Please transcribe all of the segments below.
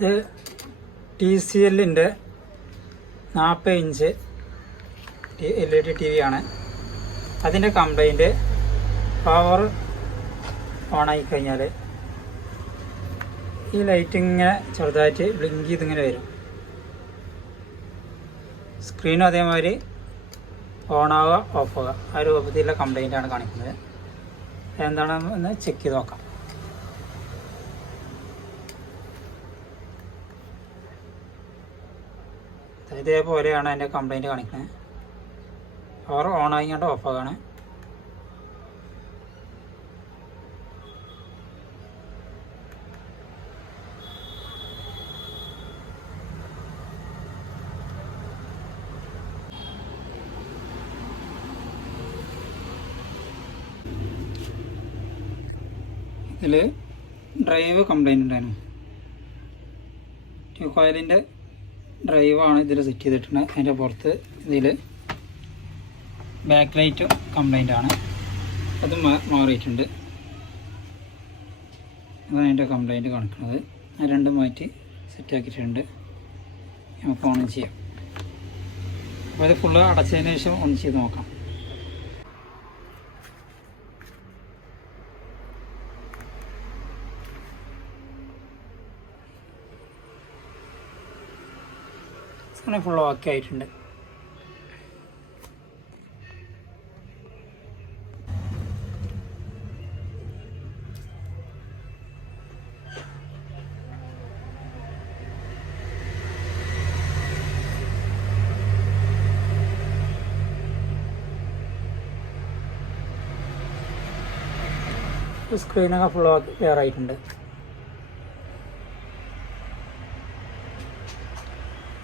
ഇത് TCLൻ്റെ 40 inch LED TV ആണ്. അതിൻ്റെ കംപ്ലൈൻറ്റ് പവർ ഓണായി കഴിഞ്ഞാൽ ഈ ലൈറ്റ് ഇങ്ങനെ ചെറുതായിട്ട് ബ്ലിങ്ക് ചെയ്തിങ്ങനെ വരും. സ്ക്രീനും അതേമാതിരി ഓണാവുക ഓഫാവുക ആ രൂപത്തിലുള്ള കംപ്ലൈൻറ്റാണ് കാണിക്കുന്നത്. എന്താണെന്ന് ചെക്ക് ചെയ്ത് നോക്കാം. ഇതേപോലെയാണ് അതിൻ്റെ കംപ്ലൈൻറ്റ് കാണിക്കുന്നത്. പവർ ഓണായി കൊണ്ട് ഓഫാകാണ്. ഇതിൽ ഡ്രൈവ് കംപ്ലൈൻറ്റ് ഉണ്ടായിരുന്നു. ട്യൂബ് കോയിലിൻ്റെ ഡ്രൈവാണ് ഇതിൽ സെറ്റ് ചെയ്തിട്ടുണ്ട്. അതിൻ്റെ പുറത്ത് ഇതിൽ ബാക്ക് ലൈറ്റും കംപ്ലൈൻ്റ് ആണ്. അത് മാറിയിട്ടുണ്ട്. അതാണ് അതിൻ്റെ കംപ്ലൈൻറ്റ് കാണിക്കുന്നത്. ആ രണ്ടും മാറ്റി സെറ്റാക്കിയിട്ടുണ്ട്. നമുക്ക് ഓൺ ചെയ്യാം. അപ്പോൾ ഇത് ഫുള്ള് അടച്ചതിന് ശേഷം ഓൺ ചെയ്ത് നോക്കാം. അങ്ങനെ ഫുൾ ഓക്കെ ആയിട്ടുണ്ട്. സ്ക്രീനൊക്കെ ഫുൾ ക്ലിയർ ആയിട്ടുണ്ട്.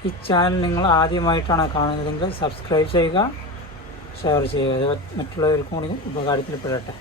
ഈ ചാനൽ നിങ്ങൾ ആദ്യമായിട്ടാണ് കാണുന്നതെങ്കിൽ സബ്സ്ക്രൈബ് ചെയ്യുക, ഷെയർ ചെയ്യുക. അത് മറ്റുള്ളവർക്കും കൂടി ഉപകാരത്തിൽപ്പെടട്ടെ.